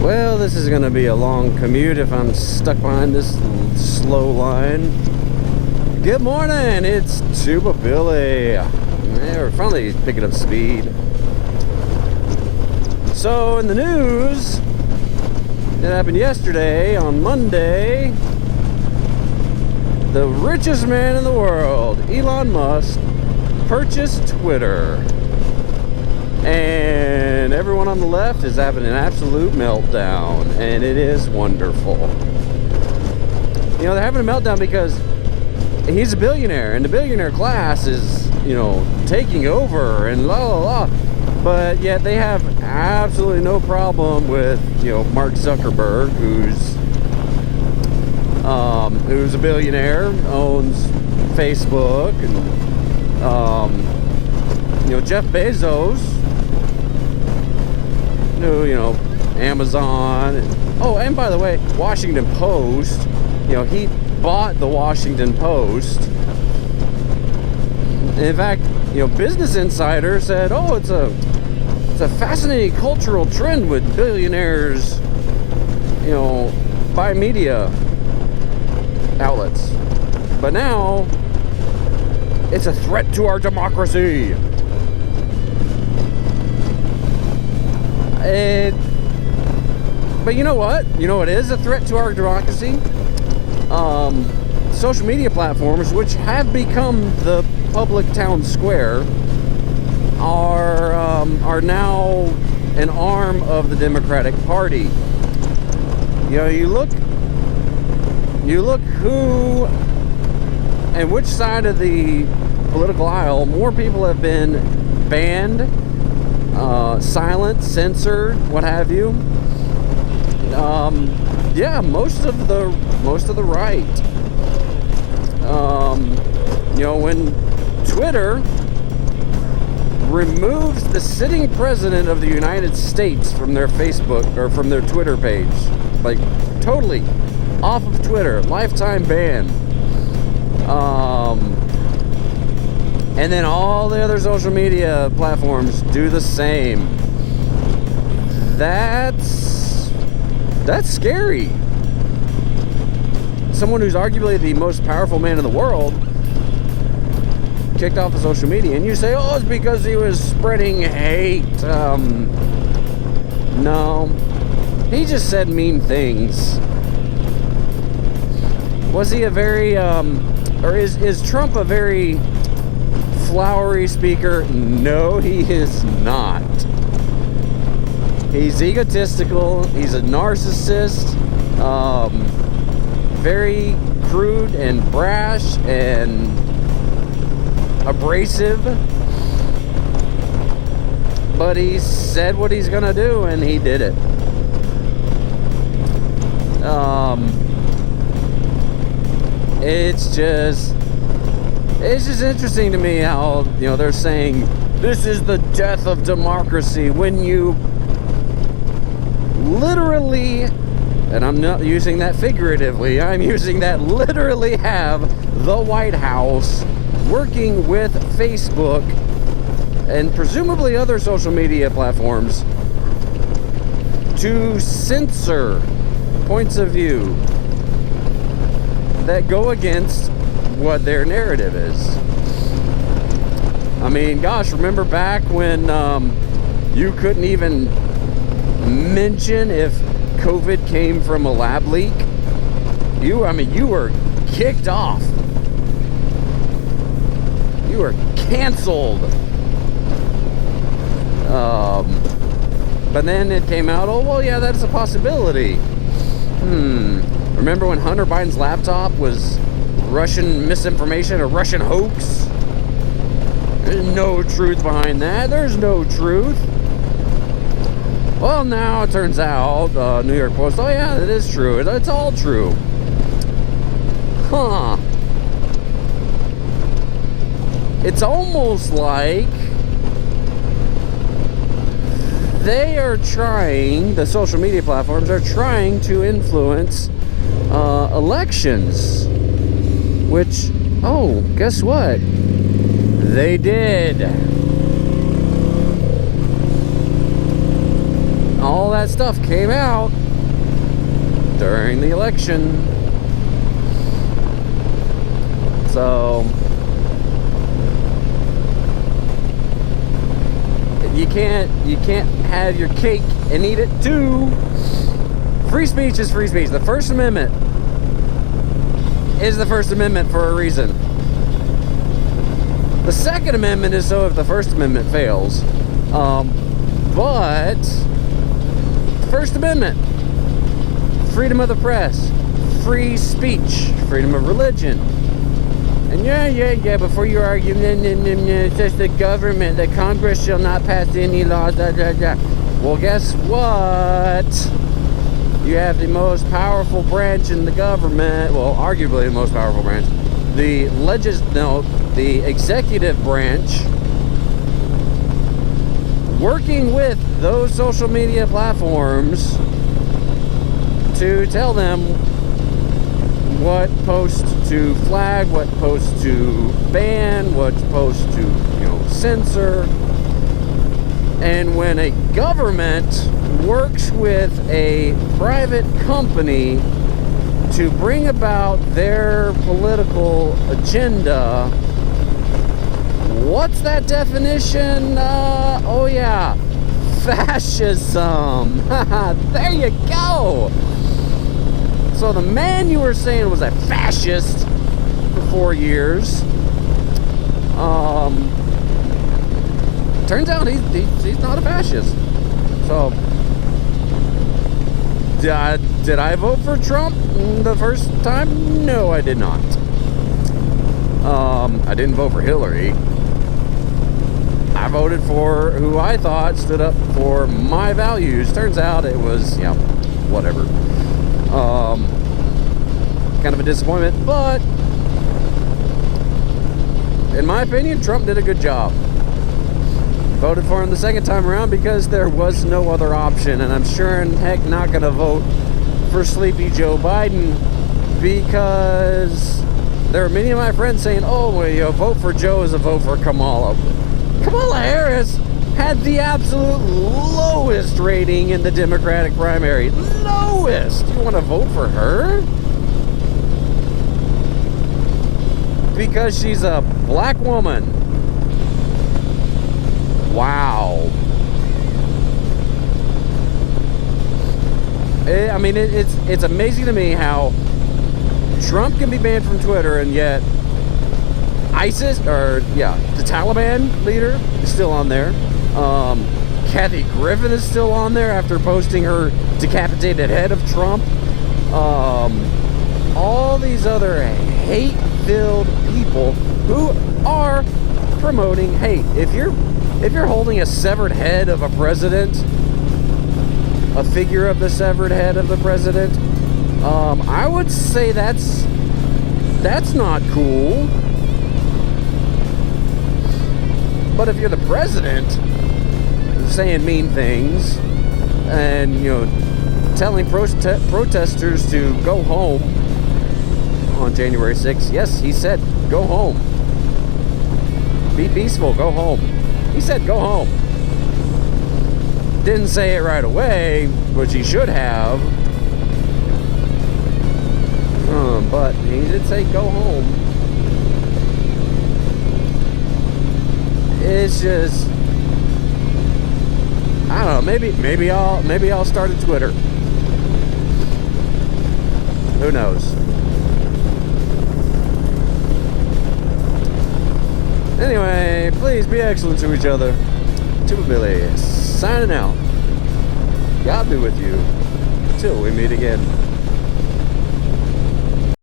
Well, this is going to be a long commute if I'm stuck behind this slow line. Good morning, it's Tuba Billy. Yeah, we're finally picking up speed. So, in the news, it happened yesterday, on Monday, the richest man in the world, Elon Musk, purchased Twitter. And everyone on the left is having an absolute meltdown, and it is wonderful. You know, they're having a meltdown because he's a billionaire, and the billionaire class is, you know, taking over and la la la. But yet they have absolutely no problem with, you know, Mark Zuckerberg, who's a billionaire, owns Facebook, and you know, Jeff Bezos, you know, Amazon. And by the way, Washington Post, you know, he bought the Washington Post. In fact, you know, Business Insider said, it's a fascinating cultural trend with billionaires, you know, buy media outlets. But now, it's a threat to our democracy. But you know what? You know what is a threat to our democracy? Social media platforms, which have become the public town square, are now an arm of the Democratic Party. You know, you look who and which side of the political aisle more people have been banned, silenced, censored, what have you. Yeah, most of the right. You know, when Twitter removes the sitting president of the United States from their Facebook or from their Twitter page, like totally off of Twitter, lifetime ban. And then all the other social media platforms do the same. That's scary. Someone who's arguably the most powerful man in the world kicked off of social media, and you say, it's because he was spreading hate. No. He just said mean things. Was he a very, or is Trump a very flowery speaker? No, he is not. He's egotistical. He's a narcissist. Very crude and brash and abrasive. But he said what he's gonna do, and he did it. It's just interesting to me how, you know, they're saying this is the death of democracy when you literally, and I'm not using that figuratively, I'm using that literally, have the White House working with Facebook and presumably other social media platforms to censor points of view that go against what their narrative is. I mean, gosh, remember back when you couldn't even mention if COVID came from a lab leak? You were kicked off. You were canceled. But then it came out, that's a possibility. Remember when Hunter Biden's laptop was Russian misinformation, a Russian hoax? There's no truth behind that. There's no truth. Well, now it turns out, New York Post, it is true. It's all true. Huh. It's almost like the social media platforms are trying to influence elections. Which, guess what? They did. all that stuff came out during the election. So you can't have your cake and eat it too. Free speech is free speech. The First Amendment is the First Amendment for a reason. The Second Amendment is so if the First Amendment fails. But First Amendment, freedom of the press, free speech, freedom of religion. And yeah, before you argue, it's just the government, the Congress shall not pass any laws, Well, guess what? You have the most powerful branch in the government, well, arguably the most powerful branch, the executive branch, working with those social media platforms to tell them what posts to flag, what posts to ban, what posts to, censor. And when a government works with a private company to bring about their political agenda, what's that definition? Oh yeah, fascism. There you go. So the man you were saying was a fascist for 4 years. Turns out he's not a fascist. So did I vote for Trump the first time? No, I did not. I didn't vote for Hillary. I voted for who I thought stood up for my values. Turns out it was, whatever. Kind of a disappointment, but in my opinion, Trump did a good job. Voted for him the second time around because there was no other option, and I'm sure in heck not going to vote for sleepy Joe Biden because there are many of my friends saying, oh, well, vote for Joe is a vote for Kamala. Kamala Harris had the absolute lowest rating in the Democratic primary. Lowest! You want to vote for her? Because she's a black woman. Wow. It's amazing to me how Trump can be banned from Twitter and yet the Taliban leader is still on there. Kathy Griffin is still on there after posting her decapitated head of Trump. All these other hate-filled people who are promoting hate. If you're holding a severed head of a president, a figure of the severed head of the president, I would say that's not cool. But if you're the president saying mean things and telling protesters to go home on January 6th, yes, he said go home. Be peaceful, go home. He said go home. Didn't say it right away, which he should have. But he did say go home. It's just, I don't know, maybe I'll start a Twitter. Who knows? Anyway, please be excellent to each other. Tuba Billy, signing out. God be with you. Till we meet again.